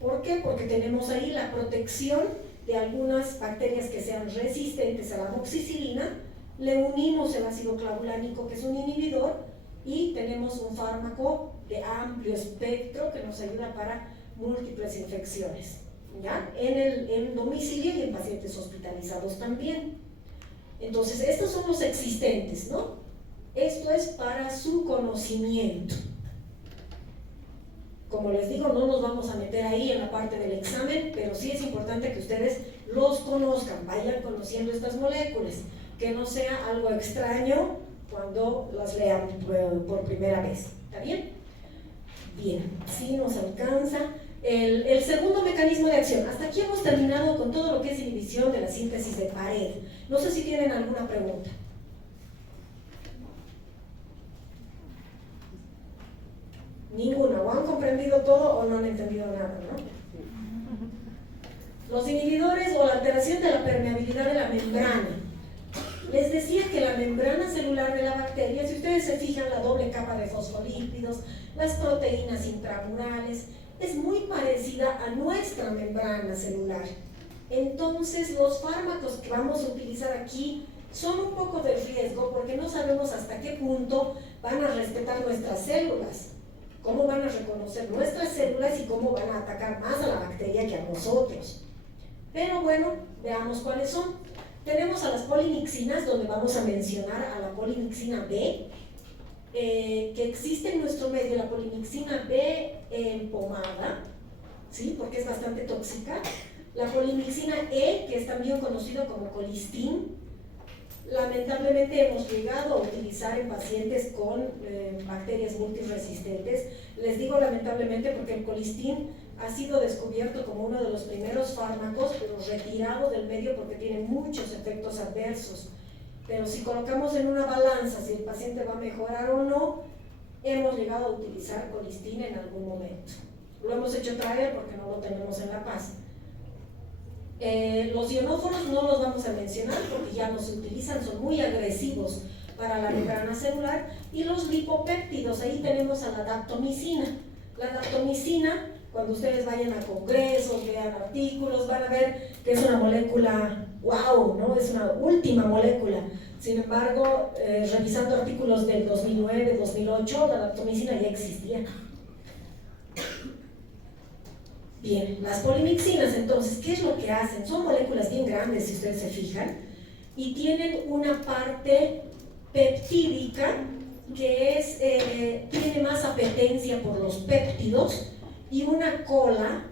¿Por qué? Porque tenemos ahí la protección de algunas bacterias que sean resistentes a la amoxicilina, le unimos el ácido clavulánico que es un inhibidor y tenemos un fármaco de amplio espectro que nos ayuda para múltiples infecciones, ¿ya? En domicilio y en pacientes hospitalizados también. Entonces, estos son los existentes, ¿no? Esto es para su conocimiento. Como les digo, no nos vamos a meter ahí en la parte del examen, pero sí es importante que ustedes los conozcan, vayan conociendo estas moléculas, que no sea algo extraño cuando las lean por primera vez. ¿Está bien? Bien, sí nos alcanza. El segundo mecanismo de acción. Hasta aquí hemos terminado con todo lo que es inhibición de la síntesis de pared. No sé si tienen alguna pregunta. Ninguna, o han comprendido todo o no han entendido nada, ¿no? Los inhibidores o la alteración de la permeabilidad de la membrana. Les decía que la membrana celular de la bacteria, si ustedes se fijan, la doble capa de fosfolípidos, las proteínas intramurales, es muy parecida a nuestra membrana celular. Entonces, los fármacos que vamos a utilizar aquí son un poco de riesgo porque no sabemos hasta qué punto van a respetar nuestras células. cómo van a reconocer nuestras células y cómo van a atacar más a la bacteria que a nosotros. Pero bueno, veamos cuáles son. Tenemos a las polimixinas, donde vamos a mencionar a la polimixina B, que existe en nuestro medio, la polimixina B en pomada, ¿sí? Porque es bastante tóxica. La polimixina E, que es también conocido como colistin, lamentablemente hemos llegado a utilizar en pacientes con bacterias multiresistentes. Les digo lamentablemente porque el colistin ha sido descubierto como uno de los primeros fármacos, pero retirado del medio porque tiene muchos efectos adversos. Pero si colocamos en una balanza si el paciente va a mejorar o no, hemos llegado a utilizar colistin en algún momento. Lo hemos hecho traer porque no lo tenemos en La Paz. Los ionóforos no los vamos a mencionar porque ya no se utilizan, son muy agresivos para la membrana celular. Y los lipopéptidos, ahí tenemos a la daptomicina. La daptomicina, cuando ustedes vayan a congresos, vean artículos, van a ver que es una molécula, wow, ¿no? Es una última molécula. Sin embargo, revisando artículos del 2009, 2008, la daptomicina ya existía. Bien, las polimixinas entonces, ¿qué es lo que hacen? Son moléculas bien grandes, si ustedes se fijan, y tienen una parte peptídica que es, tiene más apetencia por los péptidos, y una cola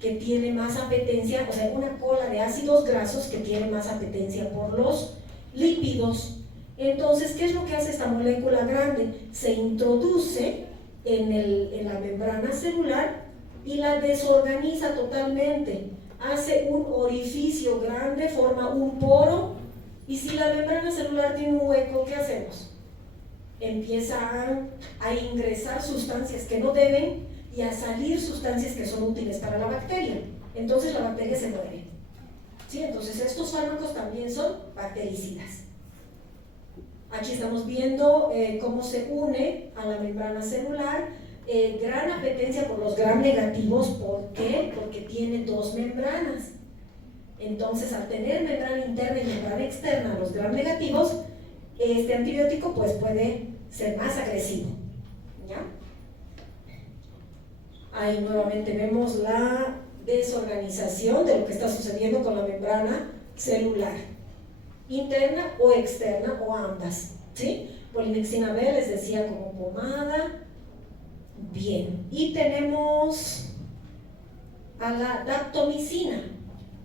que tiene más apetencia, o sea, una cola de ácidos grasos que tiene más apetencia por los lípidos. Entonces, ¿qué es lo que hace esta molécula grande? Se introduce en la membrana celular y la desorganiza totalmente, hace un orificio grande, forma un poro, y si la membrana celular tiene un hueco, ¿qué hacemos? Empiezan a ingresar sustancias que no deben y a salir sustancias que son útiles para la bacteria. Entonces la bacteria se muere. ¿Sí? Entonces estos fármacos también son bactericidas. Aquí estamos viendo cómo se une a la membrana celular. Gran apetencia por los gram negativos. ¿Por qué? Porque tiene dos membranas. Entonces, al tener membrana interna y membrana externa, los gram negativos, este antibiótico pues puede ser más agresivo. ¿Ya? Ahí nuevamente vemos la desorganización de lo que está sucediendo con la membrana celular, interna o externa o ambas. ¿Sí? Polimixina B les decía como pomada. Bien, y tenemos a la daptomicina.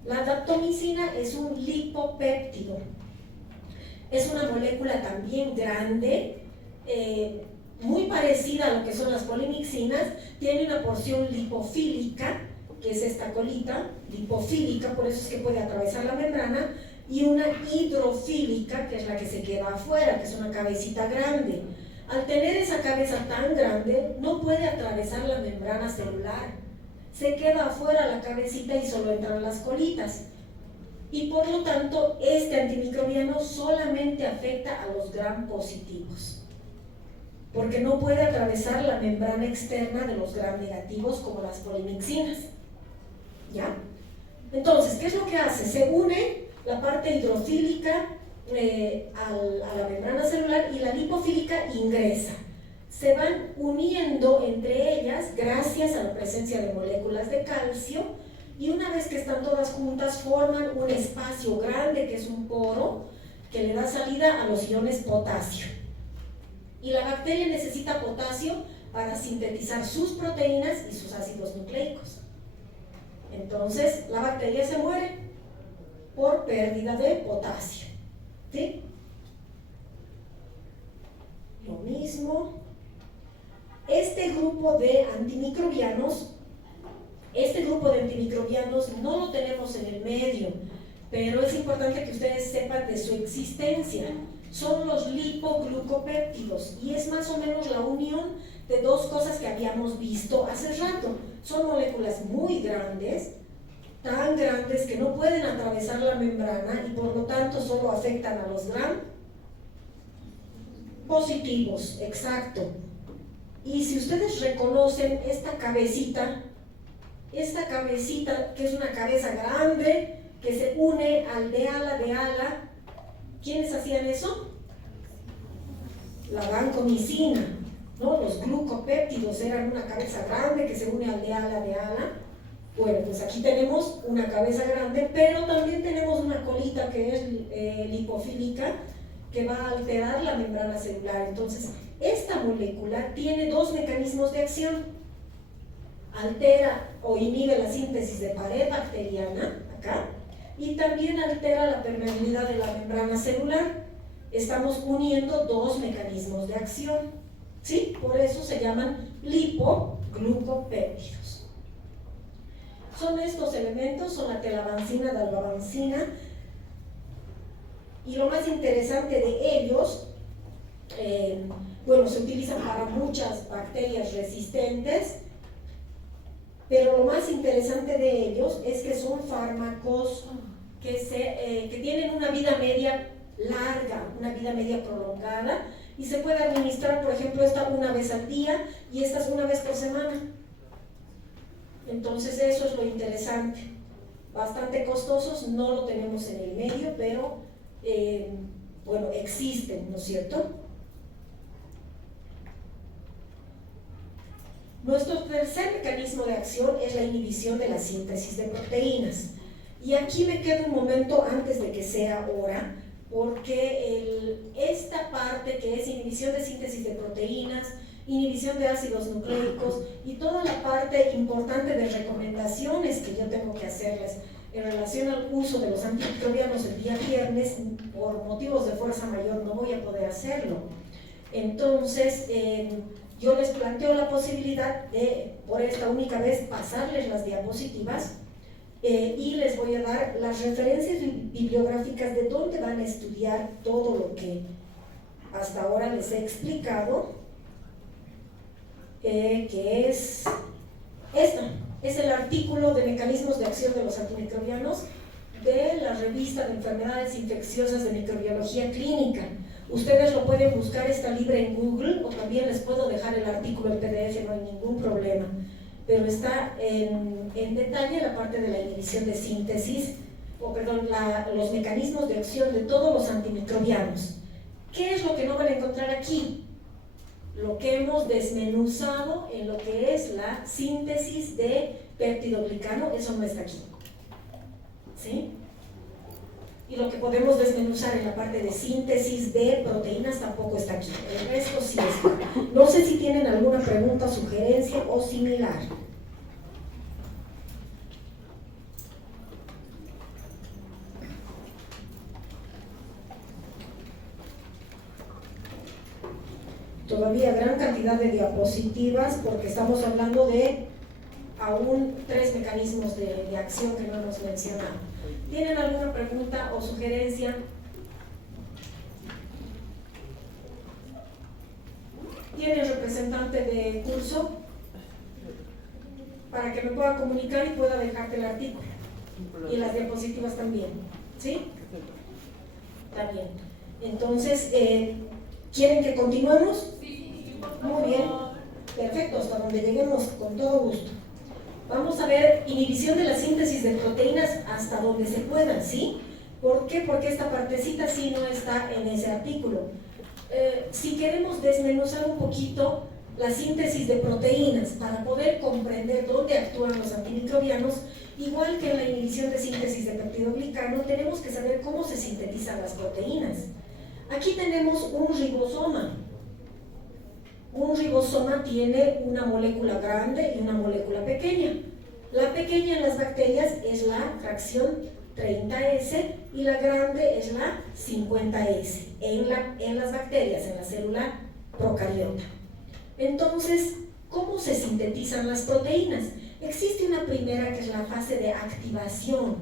La daptomicina es un lipopéptido. Es una molécula también grande, muy parecida a lo que son las polimixinas. Tiene una porción lipofílica, que es esta colita, lipofílica, por eso es que puede atravesar la membrana, y una hidrofílica, que es la que se queda afuera, que es una cabecita grande. Al tener esa cabeza tan grande, no puede atravesar la membrana celular. Se queda afuera la cabecita y solo entran las colitas. Y por lo tanto, este antimicrobiano solamente afecta a los gram positivos, porque no puede atravesar la membrana externa de los gram negativos como las polimixinas. ¿Ya? Entonces, ¿qué es lo que hace? Se une la parte hidrofílica a la membrana celular y la lipofílica ingresa. Se van uniendo entre ellas gracias a la presencia de moléculas de calcio, y una vez que están todas juntas forman un espacio grande que es un poro que le da salida a los iones potasio. Y la bacteria necesita potasio para sintetizar sus proteínas y sus ácidos nucleicos. Entonces la bacteria se muere por pérdida de potasio. ¿Sí? Lo mismo. Este grupo de antimicrobianos no lo tenemos en el medio, pero es importante que ustedes sepan de su existencia. Son los lipoglucopéptidos, y es más o menos la unión de dos cosas que habíamos visto hace rato. Son moléculas muy grandes, tan grandes que no pueden atravesar la membrana y por lo tanto solo afectan a los gram positivos, exacto. Y si ustedes reconocen esta cabecita que es una cabeza grande que se une al de ala, ¿quiénes hacían eso? La vancomicina. ¿no? Los glucopéptidos eran una cabeza grande que se une al de ala de ala. Bueno, pues aquí tenemos una cabeza grande, pero también tenemos una colita que es lipofílica, que va a alterar la membrana celular. Entonces, esta molécula tiene dos mecanismos de acción. Altera o inhibe la síntesis de pared bacteriana, acá, y también altera la permeabilidad de la membrana celular. Estamos uniendo dos mecanismos de acción, ¿sí? Por eso se llaman lipoglucopéptidos. Son estos elementos, son la telavancina, dalbavancina, y lo más interesante de ellos, bueno, se utilizan para muchas bacterias resistentes, pero lo más interesante de ellos es que son fármacos que tienen una vida media larga, una vida media prolongada, y se puede administrar, por ejemplo, esta una vez al día y estas una vez por semana. Entonces eso es lo interesante. Bastante costosos, no lo tenemos en el medio, pero bueno, existen, ¿no es cierto? Nuestro tercer mecanismo de acción es la inhibición de la síntesis de proteínas. Y aquí me quedo un momento antes de que sea hora, porque esta parte que es inhibición de síntesis de proteínas, inhibición de ácidos nucleicos y toda la parte importante de recomendaciones que yo tengo que hacerles en relación al uso de los antimicrobianos el día viernes, por motivos de fuerza mayor no voy a poder hacerlo. Entonces, yo les planteo la posibilidad de, por esta única vez, pasarles las diapositivas y les voy a dar las referencias bibliográficas de dónde van a estudiar todo lo que hasta ahora les he explicado, que es esta. Es el artículo de mecanismos de acción de los antimicrobianos de la revista de enfermedades infecciosas de microbiología clínica. Ustedes lo pueden buscar, está libre en Google, o también les puedo dejar el artículo en PDF, no hay ningún problema. Pero está en detalle la parte de la inhibición de síntesis, los mecanismos de acción de todos los antimicrobianos. ¿Qué es lo que no van a encontrar aquí? Lo que hemos desmenuzado en lo que es la síntesis de péptidoglicano, eso no está aquí, ¿sí? Y lo que podemos desmenuzar en la parte de síntesis de proteínas tampoco está aquí, el resto sí está. No sé si tienen alguna pregunta, sugerencia o similar. Todavía gran cantidad de diapositivas porque estamos hablando de aún 3 mecanismos de acción que no hemos mencionado. ¿Tienen alguna pregunta o sugerencia? ¿Tienen representante de curso? Para que me pueda comunicar y pueda dejarte el artículo. Y las diapositivas también. ¿Sí? Está bien. Entonces, ¿quieren que continuemos? Muy bien. Perfecto, hasta donde lleguemos con todo gusto. Vamos a ver inhibición de la síntesis de proteínas hasta donde se pueda, ¿sí? ¿Por qué? Porque esta partecita sí no está en ese artículo. Si queremos desmenuzar un poquito la síntesis de proteínas para poder comprender dónde actúan los antimicrobianos, igual que en la inhibición de síntesis de peptidoglicano, tenemos que saber cómo se sintetizan las proteínas. Aquí tenemos un ribosoma. Un ribosoma tiene una molécula grande y una molécula pequeña. La pequeña en las bacterias es la fracción 30S y la grande es la 50S en las bacterias, en la célula procariota. Entonces, ¿cómo se sintetizan las proteínas? Existe una primera que es la fase de activación.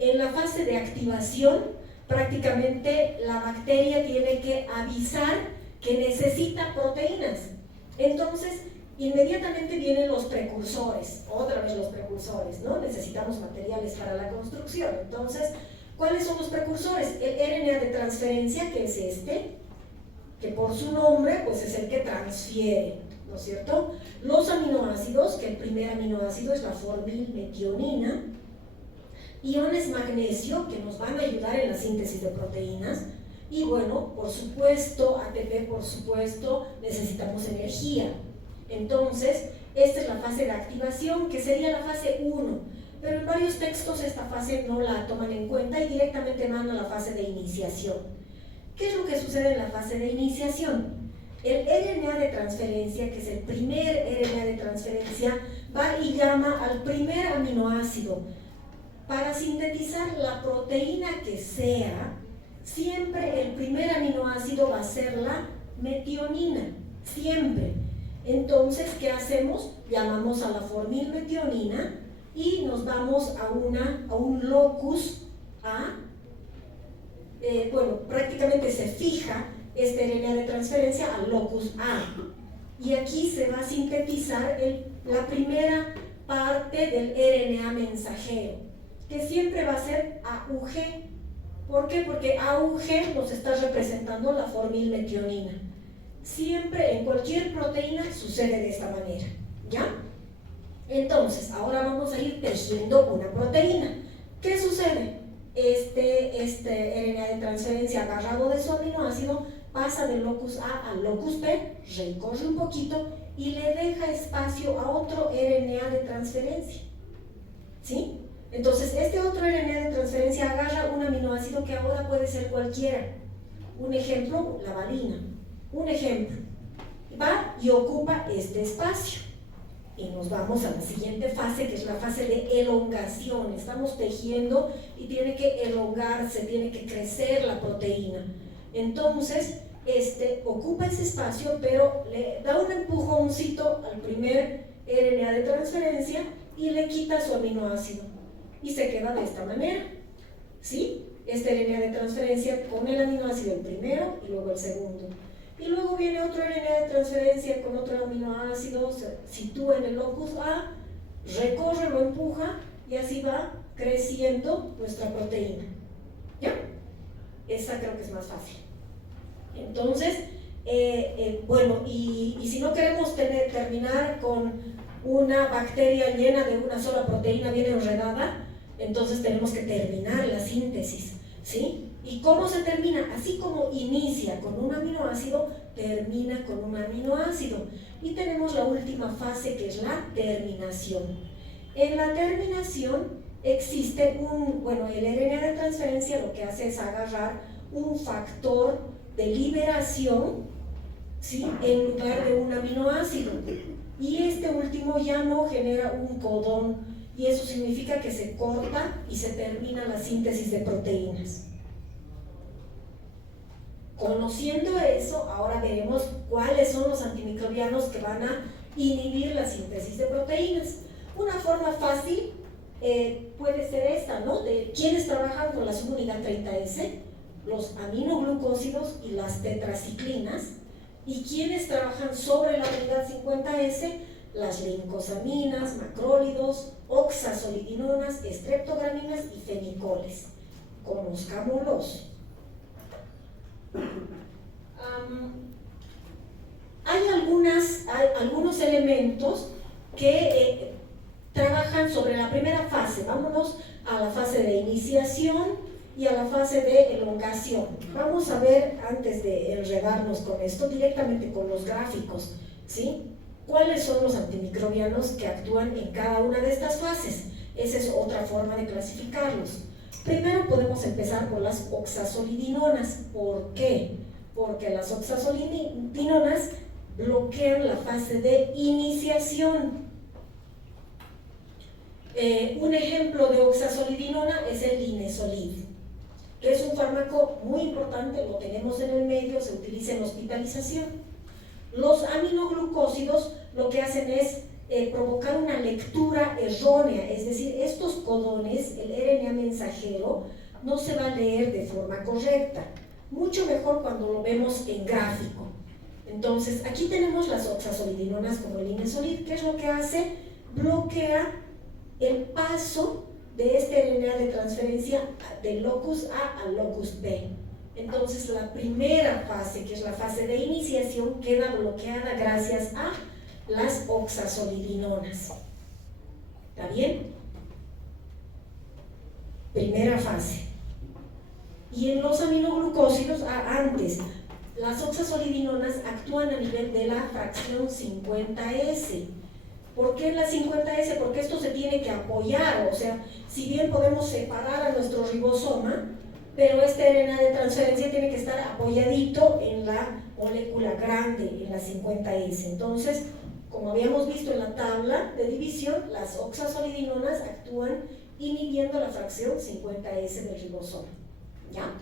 En la fase de activación, prácticamente la bacteria tiene que avisar que necesita proteínas. Entonces, inmediatamente vienen los precursores, otra vez los precursores, ¿no? Necesitamos materiales para la construcción. Entonces, ¿cuáles son los precursores? El RNA de transferencia, que es este, que por su nombre, pues es el que transfiere, ¿no es cierto? Los aminoácidos, que el primer aminoácido es la formilmetionina, iones magnesio, que nos van a ayudar en la síntesis de proteínas, Y bueno, por supuesto, ATP, por supuesto, necesitamos energía. Entonces, esta es la fase de activación, que sería la fase 1, pero en varios textos esta fase no la toman en cuenta y directamente van a la fase de iniciación. ¿Qué es lo que sucede en la fase de iniciación? El RNA de transferencia, que es el primer RNA de transferencia, va y llama al primer aminoácido. Para sintetizar la proteína que sea, siempre el primer aminoácido va a ser la metionina, siempre. Entonces, ¿qué hacemos? Llamamos a la formilmetionina y nos vamos a un locus A. Bueno, prácticamente se fija este RNA de transferencia al locus A. Y aquí se va a sintetizar la primera parte del RNA mensajero, que siempre va a ser AUG. ¿Por qué? Porque AUG nos está representando la formilmetionina. Siempre en cualquier proteína sucede de esta manera, ¿ya? Entonces, ahora vamos a ir tejiendo una proteína. ¿Qué sucede? Este RNA de transferencia agarrado de su aminoácido pasa del locus A al locus B, recorre un poquito y le deja espacio a otro RNA de transferencia, ¿sí? Entonces, este otro RNA de transferencia agarra un aminoácido que ahora puede ser cualquiera. Un ejemplo, la valina. Un ejemplo, va y ocupa este espacio. Y nos vamos a la siguiente fase, que es la fase de elongación. Estamos tejiendo y tiene que elongarse, tiene que crecer la proteína. Entonces, ocupa ese espacio, pero le da un empujoncito al primer RNA de transferencia y le quita su aminoácido. Y se queda de esta manera, ¿sí? Este RNA de transferencia con el aminoácido el primero y luego el segundo. Y luego viene otro RNA de transferencia con otro aminoácido, se sitúa en el locus A, recorre, lo empuja y así va creciendo nuestra proteína. ¿Ya? Esa creo que es más fácil. Entonces, bueno, y si no queremos terminar con una bacteria llena de una sola proteína bien enredada, entonces tenemos que terminar la síntesis, ¿sí? ¿Y cómo se termina? Así como inicia con un aminoácido, termina con un aminoácido. Y tenemos la última fase, que es la terminación. En la terminación existe el RNA de transferencia lo que hace es agarrar un factor de liberación, ¿sí?, en lugar de un aminoácido. Y este último ya no genera un codón, y eso significa que se corta y se termina la síntesis de proteínas. Conociendo eso, ahora veremos cuáles son los antimicrobianos que van a inhibir la síntesis de proteínas. Una forma fácil puede ser esta, ¿no? De quienes trabajan con la subunidad 30S, los aminoglucósidos y las tetraciclinas, y quienes trabajan sobre la unidad 50S, las lincosaminas, macrólidos, oxazolidinonas, estreptograminas y fenicoles. Conozcámoslos. Hay algunos elementos que trabajan sobre la primera fase. Vámonos a la fase de iniciación y a la fase de elongación. Vamos a ver, antes de enredarnos con esto, directamente con los gráficos, ¿sí?, cuáles son los antimicrobianos que actúan en cada una de estas fases. Esa es otra forma de clasificarlos. Primero podemos empezar por las oxazolidinonas. ¿Por qué? Porque las oxazolidinonas bloquean la fase de iniciación. Un ejemplo de oxazolidinona es el linezolid, que es un fármaco muy importante, lo tenemos en el medio, se utiliza en hospitalización. Los aminoglucósidos lo que hacen es provocar una lectura errónea, es decir, estos codones, el RNA mensajero, no se va a leer de forma correcta. Mucho mejor cuando lo vemos en gráfico. Entonces, aquí tenemos las oxazolidinonas como el linezolid. ¿Qué es lo que hace? Bloquea el paso de este RNA de transferencia del locus A al locus B. Entonces, la primera fase, que es la fase de iniciación, queda bloqueada gracias a las oxazolidinonas. ¿Está bien? Primera fase. Y en los aminoglucósidos, antes, las oxasolidinonas actúan a nivel de la fracción 50S. ¿Por qué la 50S? Porque esto se tiene que apoyar, o sea, si bien podemos separar a nuestro ribosoma, pero este RNA de transferencia tiene que estar apoyadito en la molécula grande, en la 50S. Entonces, como habíamos visto en la tabla de división, las oxasolidinonas actúan inhibiendo la fracción 50S del ribosoma. ¿Ya?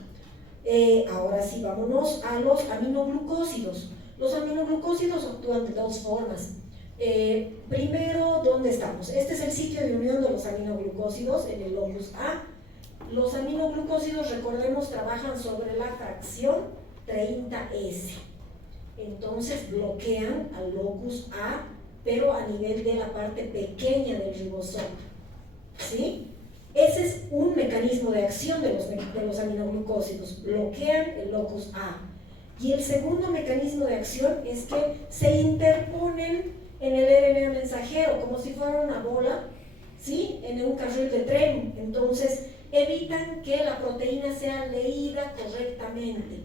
Ahora sí, vámonos a los aminoglucósidos. Los aminoglucósidos actúan de dos formas. Primero, ¿dónde estamos? Este es el sitio de unión de los aminoglucósidos en el locus A. Los aminoglucósidos, recordemos, trabajan sobre la fracción 30S. Entonces bloquean al locus A, pero a nivel de la parte pequeña del ribosoma. ¿Sí? Ese es un mecanismo de acción de los aminoglucósidos, bloquean el locus A. Y el segundo mecanismo de acción es que se interponen en el RNA mensajero, como si fuera una bola, ¿sí? En un carril de tren. Entonces evitan que la proteína sea leída correctamente.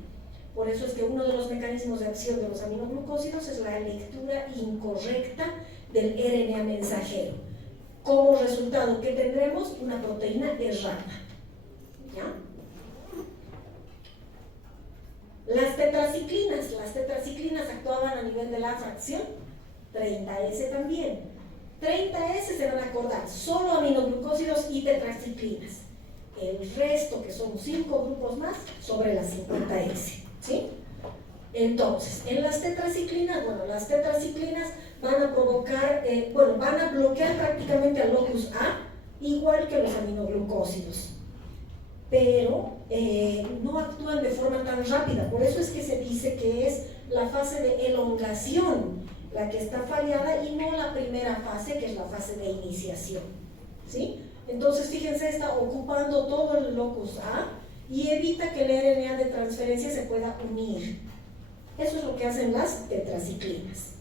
Por eso es que uno de los mecanismos de acción de los aminoglucósidos es la lectura incorrecta del RNA mensajero. Como resultado, ¿qué tendremos? Una proteína errada. ¿Ya? Las tetraciclinas actuaban a nivel de la fracción 30S también. 30S se van a acordar, solo aminoglucósidos y tetraciclinas. El resto, que son 5 grupos más, sobre las 50S. ¿Sí? Entonces, en las tetraciclinas, las tetraciclinas van a provocar, van a bloquear prácticamente al locus A, igual que los aminoglucósidos, pero no actúan de forma tan rápida. Por eso es que se dice que es la fase de elongación la que está fallada y no la primera fase, que es la fase de iniciación. ¿Sí? Entonces, fíjense, está ocupando todo el locus A y evita que el RNA de transferencia se pueda unir. Eso es lo que hacen las tetraciclinas.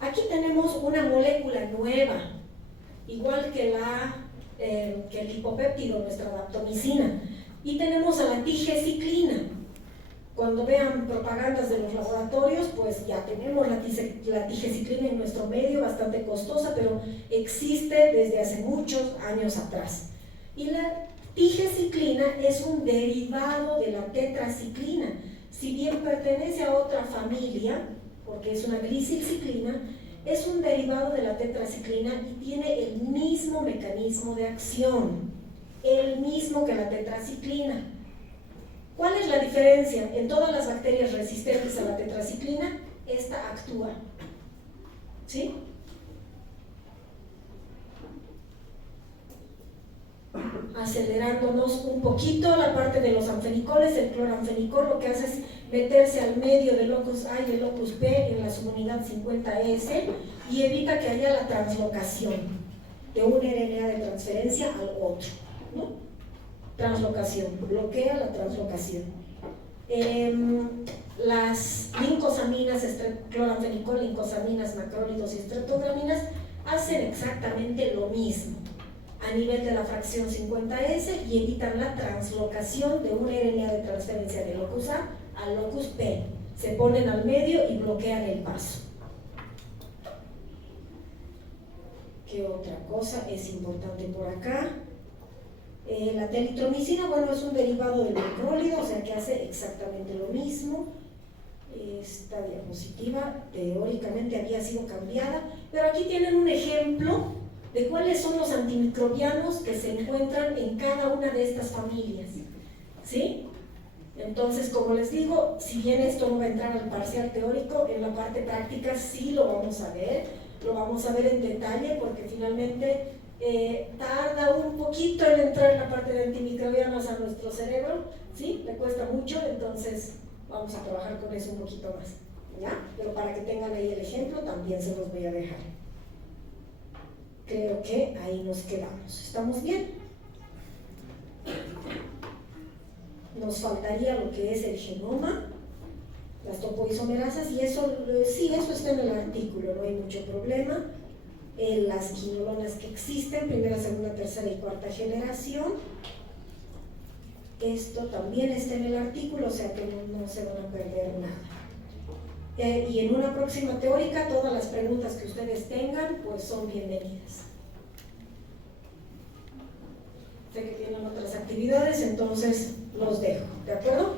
Aquí tenemos una molécula nueva, igual que el lipopéptido, nuestra daptomicina, y tenemos a la tigeciclina. Cuando vean propagandas de los laboratorios, pues ya tenemos la tigeciclina en nuestro medio, bastante costosa, pero existe desde hace muchos años atrás. Y la tigeciclina es un derivado de la tetraciclina. Si bien pertenece a otra familia, porque es una glicilciclina, es un derivado de la tetraciclina y tiene el mismo mecanismo de acción, el mismo que la tetraciclina. ¿Cuál es la diferencia? En todas las bacterias resistentes a la tetraciclina, esta actúa. ¿Sí? Acelerándonos un poquito la parte de los anfenicoles, el cloranfenicol lo que hace es meterse al medio del locus A y el locus B en la subunidad 50S y evita que haya la translocación de un RNA de transferencia al otro, ¿no? Translocación, bloquea la translocación. Las lincosaminas, cloranfenicol, lincosaminas, macrólidos y estreptograminas hacen exactamente lo mismo a nivel de la fracción 50S y evitan la translocación de un RNA de transferencia de locus A al locus B. Se ponen al medio y bloquean el paso. ¿Qué otra cosa es importante por acá? La telitromicina, es un derivado del macrólido, o sea que hace exactamente lo mismo. Esta diapositiva teóricamente había sido cambiada, pero aquí tienen un ejemplo de cuáles son los antimicrobianos que se encuentran en cada una de estas familias. ¿Sí? Entonces, como les digo, si bien esto no va a entrar al parcial teórico, en la parte práctica sí lo vamos a ver en detalle, porque finalmente tarda un poquito en entrar la parte de antimicrobianos a nuestro cerebro, ¿sí? Le cuesta mucho, entonces vamos a trabajar con eso un poquito más, ¿ya? Pero para que tengan ahí el ejemplo, también se los voy a dejar. Creo que ahí nos quedamos. ¿Estamos bien? Nos faltaría lo que es el genoma, las topoisomerasas, y eso, sí, eso está en el artículo, no hay mucho problema. Las quinolonas que existen, primera, segunda, tercera y cuarta generación. Esto también está en el artículo, o sea que no se van a perder nada. Y en una próxima teórica, todas las preguntas que ustedes tengan, pues son bienvenidas. Sé que tienen otras actividades, entonces los dejo, ¿de acuerdo?